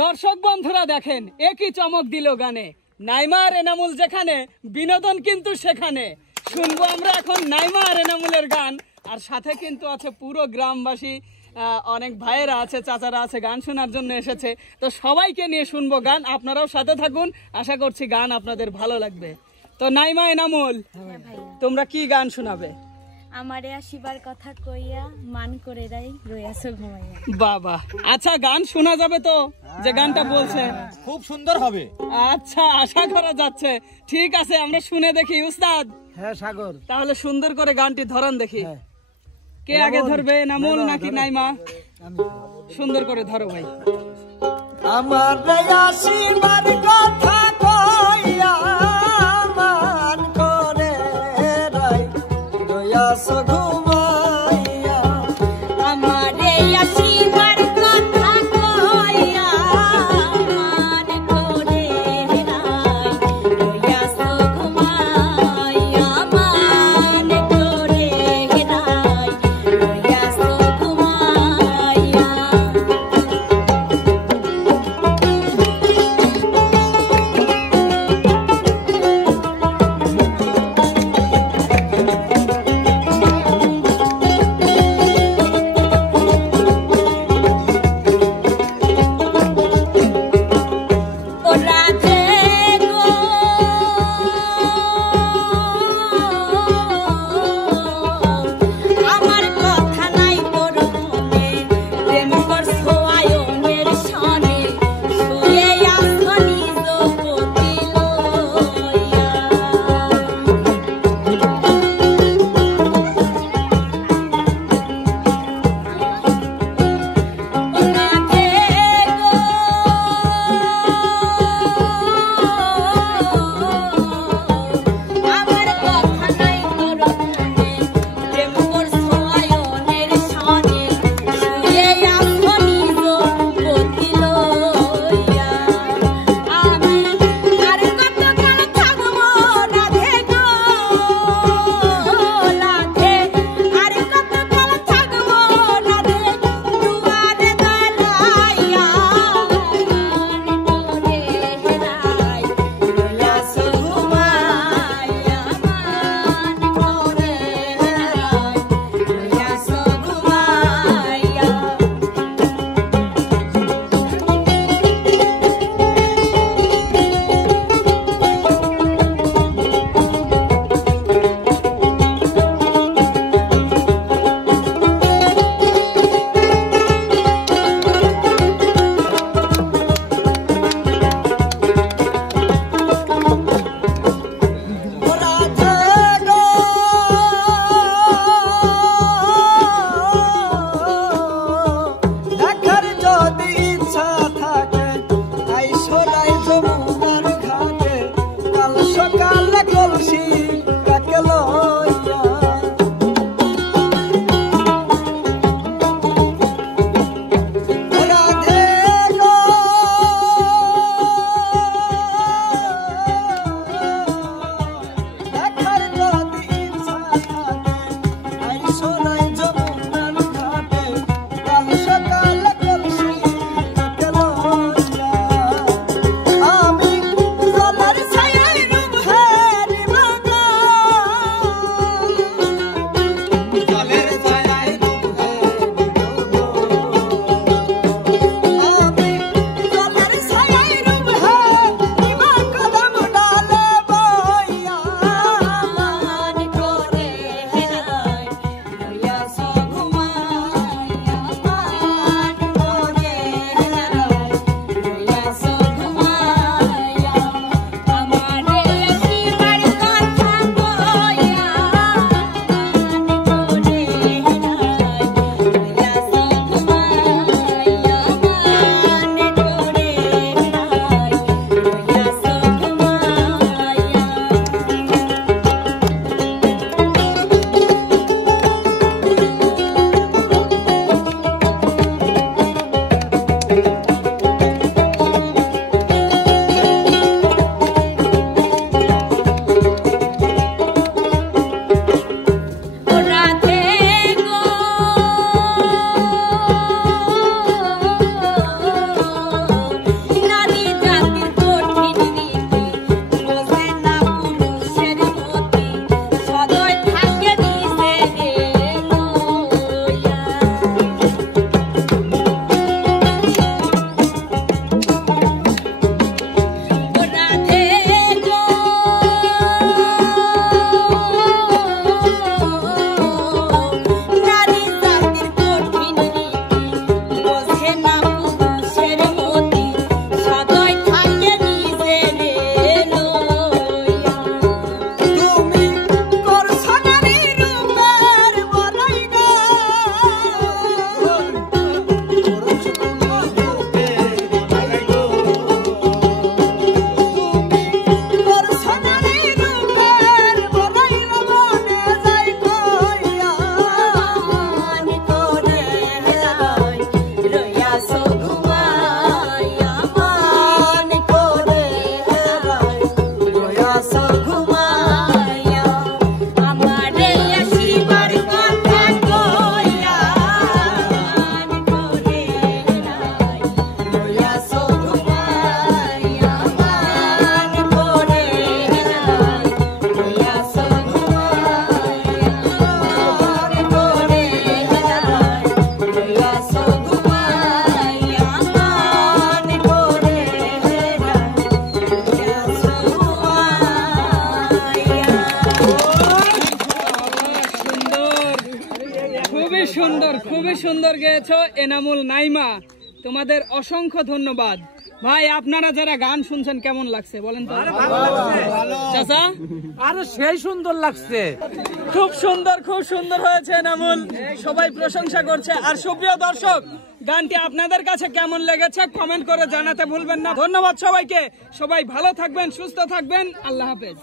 দর্শক বন্ধুরা দেখেন একই চমক দিল গানে, নাইমা আর এনামুল যেখানে বিনোদন কিন্তু সেখানে। শুনবো আমরা এখন নাইমা আর এনামুলের গান, আর সাথে কিন্তু আছে পুরো গ্রামবাসী, অনেক ভাইয়েরা আছে, চাচারা আছে, গান শোনার জন্য এসেছে। তো সবাইকে নিয়ে শুনবো গান, আপনারাও সাথে থাকুন, আশা করছি গান আপনাদের ভালো লাগবে। তো নাইমা এনামুল, তোমরা কি গান শোনাবে? আমারে আসিবার কথা কইয়া মান করে রাই রইয়াছো ঘুমাইয়া। বাবা, আচ্ছা গান শোনা যাবে তো? যে গানটা বলছে খুব সুন্দর হবে। আচ্ছা, আশা করা যাচ্ছে। ঠিক আছে, আমরা শুনে দেখি। উস্তাদ, হ্যাঁ সাগর, তাহলে সুন্দর করে গানটি ধরান দেখি। কে আগে ধরবে, এনামুল নাকি নাইমা? সুন্দর করে ধরো ভাই। আমার আসিবার কথা কইয়া মান করে রাই রইয়াছো ঘুমাইয়া। আমারে আসিবার কথা কইয়া মান করে রাই রইয়াছো ঘুমাইয়া। মান করে রাই রইয়াছো ঘুমাইয়া। সুন্দর গেয়েছো এনামুল, নাইমা, তোমাদের অসংখ্য ধন্যবাদ। ভাই আপনারা যারা গান শুনছেন কেমন লাগছে বলেন তো? চাচা আরো সেই সুন্দর লাগছে। খুব সুন্দর হয়েছে এনামুল, সবাই প্রশংসা করছে। আর সুপ্রিয় দর্শক, গানটি আপনাদের কাছে কেমন লেগেছে কমেন্ট করে জানাতে ভুলবেন না। ধন্যবাদ সবাইকে, সবাই ভালো থাকবেন, সুস্থ থাকবেন, আল্লাহ হাফেজ।